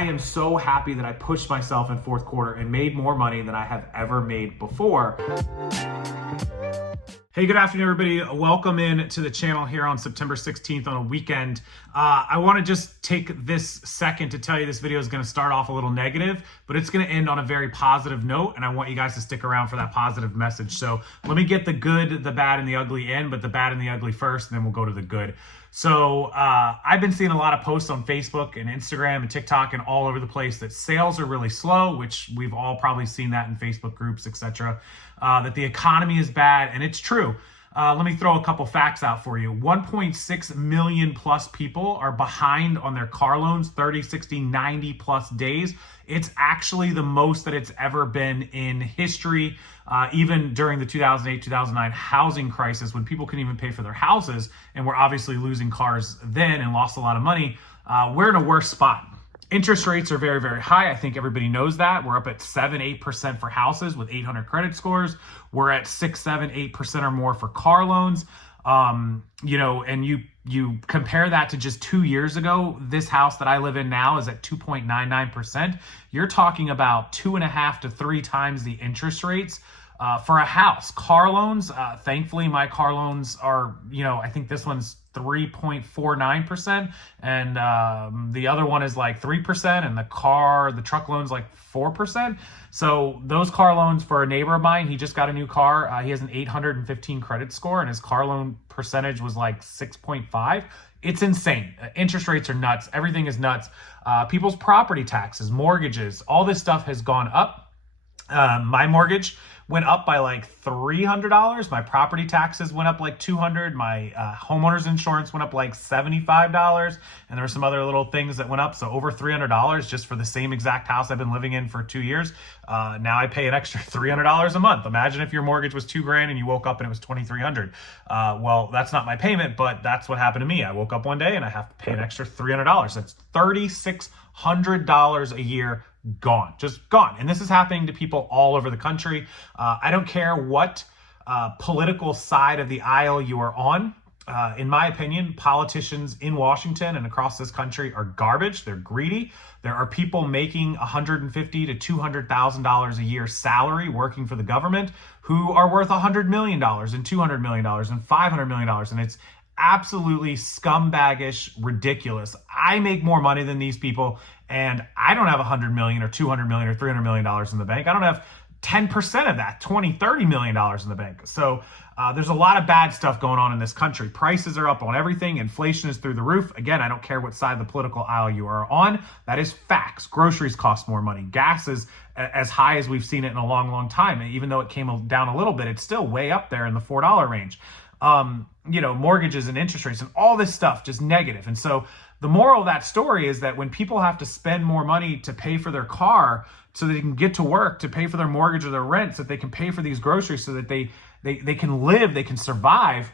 I am so happy that I pushed myself in fourth quarter and made more money than I have ever made before. Hey, good afternoon, everybody. Welcome in to the channel here on September 16th on a weekend. I want to just take this second to tell you this video is going to start off a little negative, but it's going to end on a very positive note, and I want you guys to stick around for that positive message. So let me get the good, the bad, and the ugly in, but the bad and the ugly first, and then we'll go to the good. So I've been seeing a lot of posts on Facebook and Instagram and TikTok and all over the place that sales are really slow, which we've all probably seen that in Facebook groups, etc. That the economy is bad, and it's true. Let me throw a couple facts out for you. 1.6 million plus people are behind on their car loans, 30, 60, 90 plus days. It's actually the most that it's ever been in history. Even during the 2008-2009 housing crisis, when people couldn't even pay for their houses and were obviously losing cars then and lost a lot of money, we're in a worse spot. Interest rates are very, very high. I think everybody knows that. We're up at 7-8% for houses with 800 credit scores. We're at 6-8% or more for car loans. And you compare that to just 2 years ago, this house that I live in now is at 2.99%. You're talking about 2.5 to 3 times the interest rates for a house. Car loans, thankfully my car loans are, I think this one's 3.49%, and the other one is like 3%, and the truck loan's like 4%. So those car loans for a neighbor of mine, he just got a new car. He has an 815 credit score, and his car loan percentage was like 6.5. It's insane. Interest rates are nuts. Everything is nuts. People's property taxes, mortgages, all this stuff has gone up. My mortgage went up by like $300. My property taxes went up like $200. My homeowner's insurance went up like $75. And there were some other little things that went up. So over $300 just for the same exact house I've been living in for 2 years. Now I pay an extra $300 a month. Imagine if your mortgage was $2,000 and you woke up and it was $2,300. Well, that's not my payment, but that's what happened to me. I woke up one day and I have to pay an extra $300. That's $3,600 a year gone, just gone. And this is happening to people all over the country. I don't care what political side of the aisle you are on. In my opinion, politicians in Washington and across this country are garbage. They're greedy. There are people making $150,000 to $200,000 a year salary working for the government who are worth $100 million and $200 million and $500 million. And it's absolutely scumbaggish, ridiculous. I make more money than these people, and I don't have $100 million or $200 million or $300 million in the bank. I don't have 10% of that, $20, $30 million in the bank. So there's a lot of bad stuff going on in this country. Prices are up on everything. Inflation is through the roof. Again, I don't care what side of the political aisle you are on. That is facts. Groceries cost more money. Gas is as high as we've seen it in a long, long time. And even though it came down a little bit, it's still way up there in the $4 range. Mortgages and interest rates and all this stuff, just negative. And so the moral of that story is that when people have to spend more money to pay for their car so they can get to work, to pay for their mortgage or their rent, so that they can pay for these groceries, so that they can live, they can survive,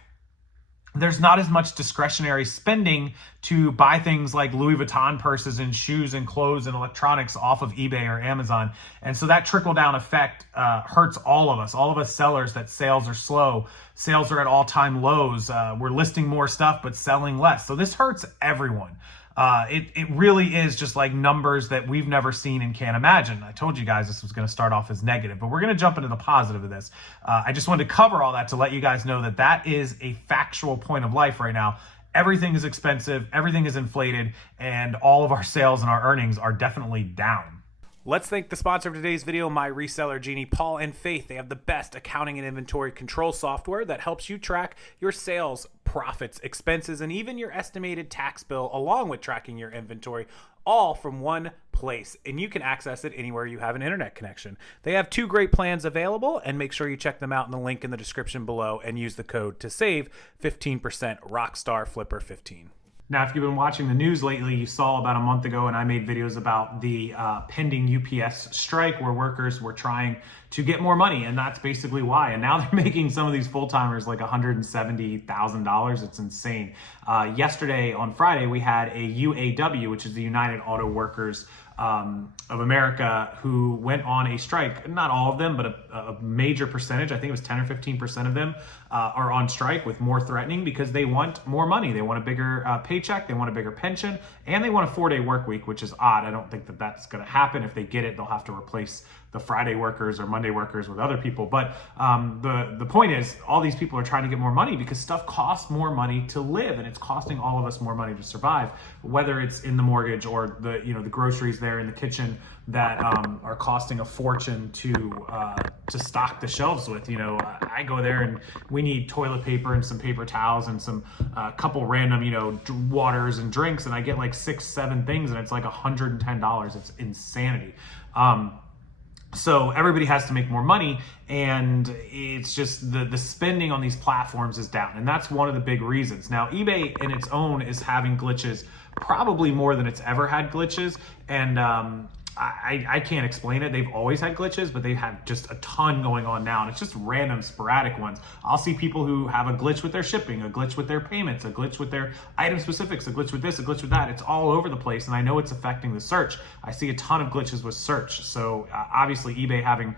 there's not as much discretionary spending to buy things like Louis Vuitton purses and shoes and clothes and electronics off of eBay or Amazon. And so that trickle-down effect hurts all of us sellers, that sales are slow. Sales are at all-time lows. We're listing more stuff but selling less. So this hurts everyone. It really is just like numbers that we've never seen and can't imagine. I told you guys this was going to start off as negative, but we're going to jump into the positive of this. I just wanted to cover all that to let you guys know that that is a factual point of life right now. Everything is expensive, everything is inflated, and all of our sales and our earnings are definitely down. Let's thank the sponsor of today's video, My Reseller Genie, Paul and Faith. They have the best accounting and inventory control software that helps you track your sales, profits, expenses, and even your estimated tax bill, along with tracking your inventory, all from one place. And you can access it anywhere you have an internet connection. They have 2 great plans available, and make sure you check them out in the link in the description below and use the code to save 15%, Rockstarflipper 15. Now, if you've been watching the news lately, you saw about a month ago, and I made videos about the pending UPS strike where workers were trying to get more money, and that's basically why. And now they're making some of these full-timers like $170,000. It's insane. Yesterday, on Friday, we had a UAW, which is the United Auto Workers of America, who went on a strike. Not all of them, but a major percentage, I think it was 10 or 15% of them, are on strike, with more threatening because they want more money. They want a bigger pay paycheck, they want a bigger pension, and they want a 4-day work week, which is odd. I don't think that that's going to happen. If they get it, they'll have to replace the Friday workers or Monday workers with other people. But the point is, all these people are trying to get more money because stuff costs more money to live, and it's costing all of us more money to survive, whether it's in the mortgage or the groceries there in the kitchen that are costing a fortune to stock the shelves with. I go there and we need toilet paper and some paper towels and some couple random waters and drinks, and I get like 6-7 things, and it's like $110. It's insanity. So everybody has to make more money, and it's just the spending on these platforms is down, and that's one of the big reasons. Now, eBay in its own is having glitches probably more than it's ever had glitches, and I can't explain it. They've always had glitches, but they've had just a ton going on now, and it's just random, sporadic ones. I'll see people who have a glitch with their shipping, a glitch with their payments, a glitch with their item specifics, a glitch with this, a glitch with that. It's all over the place, and I know it's affecting the search. I see a ton of glitches with search. So obviously eBay having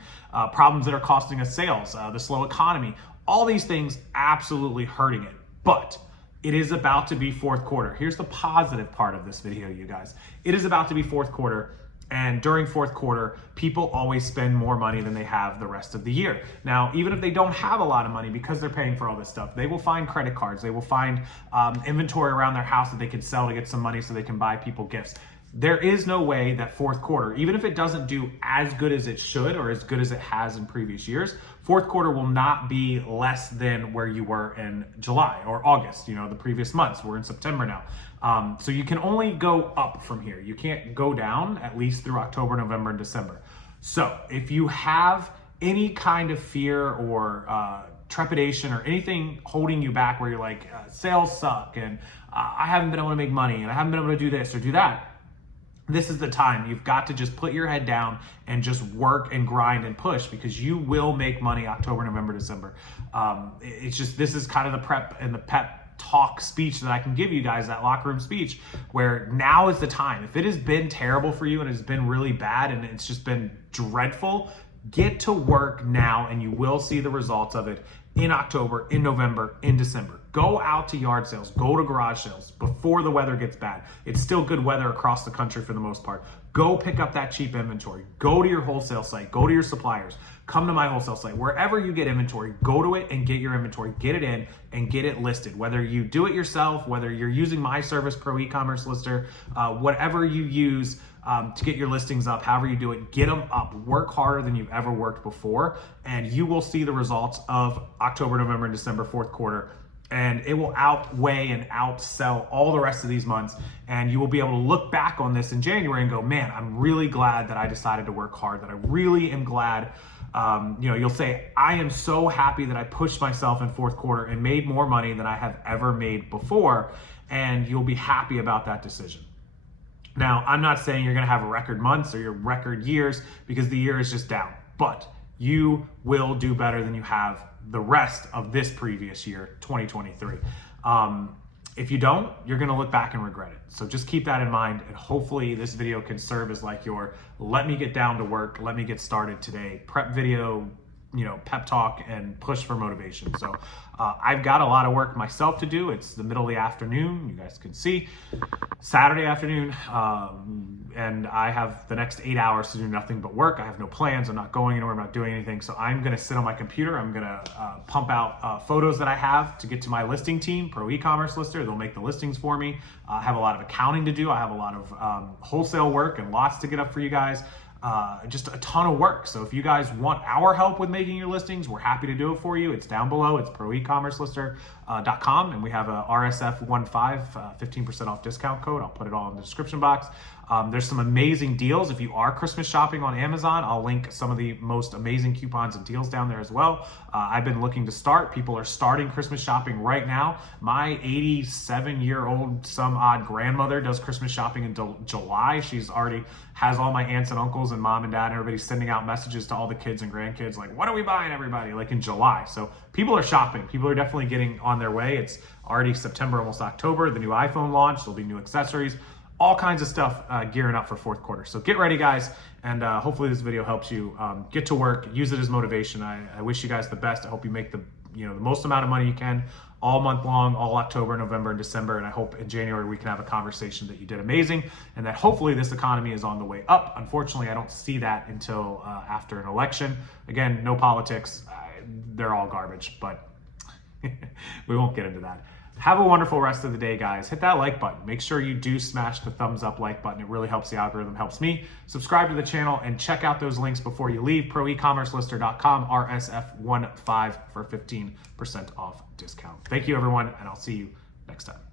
problems that are costing us sales, the slow economy, all these things absolutely hurting it. But it is about to be fourth quarter. Here's the positive part of this video, you guys. It is about to be fourth quarter. And during fourth quarter, people always spend more money than they have the rest of the year. Now, even if they don't have a lot of money because they're paying for all this stuff, they will find credit cards. They will find inventory around their house that they can sell to get some money so they can buy people gifts. There is no way that fourth quarter, even if it doesn't do as good as it should or as good as it has in previous years, fourth quarter will not be less than where you were in July or August, the previous months. We're in September now. So you can only go up from here. You can't go down at least through October, November, and December. So if you have any kind of fear or trepidation or anything holding you back where you're like, sales suck and I haven't been able to make money and I haven't been able to do this or do that, this is the time. You've got to just put your head down and just work and grind and push, because you will make money October, November, December. It's just, this is kind of the prep and the pep talk speech that I can give you guys, that locker room speech, where now is the time. If it has been terrible for you and it's been really bad and it's just been dreadful, get to work now and you will see the results of it in October, in November, in December. Go out to yard sales, go to garage sales before the weather gets bad. It's still good weather across the country for the most part. Go pick up that cheap inventory. Go to your wholesale site, go to your suppliers, come to my wholesale site. Wherever you get inventory, go to it and get your inventory, get it in and get it listed. Whether you do it yourself, whether you're using my service, ProEcommercelister, whatever you use to get your listings up, however you do it, get them up. Work harder than you've ever worked before, and you will see the results of October, November, and December, fourth quarter. And it will outweigh and outsell all the rest of these months. And you will be able to look back on this in January and go, man, I'm really glad that I decided to work hard, that I really am glad. You'll say, I am so happy that I pushed myself in fourth quarter and made more money than I have ever made before. And you'll be happy about that decision. Now, I'm not saying you're going to have record months or your record years, because the year is just down, but you will do better than you have the rest of this previous year, 2023. If you don't, you're going to look back and regret it. So just keep that in mind, and hopefully this video can serve as like your let me get down to work, let me get started today prep video, pep talk and push for motivation. So I've got a lot of work myself to do. It's the middle of the afternoon, you guys can see, Saturday afternoon, and I have the next 8 hours to do nothing but work. I have no plans. I'm not going anywhere. I'm not doing anything. So I'm going to sit on my computer. I'm going to pump out photos that I have to get to my listing team, ProEcommercelister. They'll make the listings for me. I have a lot of accounting to do. I have a lot of wholesale work and lots to get up for you guys. Just a ton of work. So if you guys want our help with making your listings, we're happy to do it for you. It's down below. It's ProEcommercelister.com, and we have a RSF15 15% off discount code. I'll put it all in the description box. There's some amazing deals. If you are Christmas shopping on Amazon, I'll link some of the most amazing coupons and deals down there as well. I've been looking to start. People are starting Christmas shopping right now. My 87-year-old some odd grandmother does Christmas shopping in July. She's already has all my aunts and uncles and mom and dad and everybody sending out messages to all the kids and grandkids like, what are we buying, everybody? Like in July. So people are shopping. People are definitely getting on their way. It's already September, almost October. The new iPhone launched. There'll be new accessories. All kinds of stuff gearing up for fourth quarter. So get ready, guys, and hopefully this video helps you get to work, use it as motivation. I wish you guys the best. I hope you make the most amount of money you can all month long, all October, November, and December. And I hope in January we can have a conversation that you did amazing and that hopefully this economy is on the way up. Unfortunately, I don't see that until after an election. Again, no politics. They're all garbage, but we won't get into that. Have a wonderful rest of the day, guys. Hit that like button. Make sure you do smash the thumbs up like button. It really helps the algorithm, helps me. Subscribe to the channel and check out those links before you leave. ProEcommercelister.com, RSF15 for 15% off discount. Thank you, everyone, and I'll see you next time.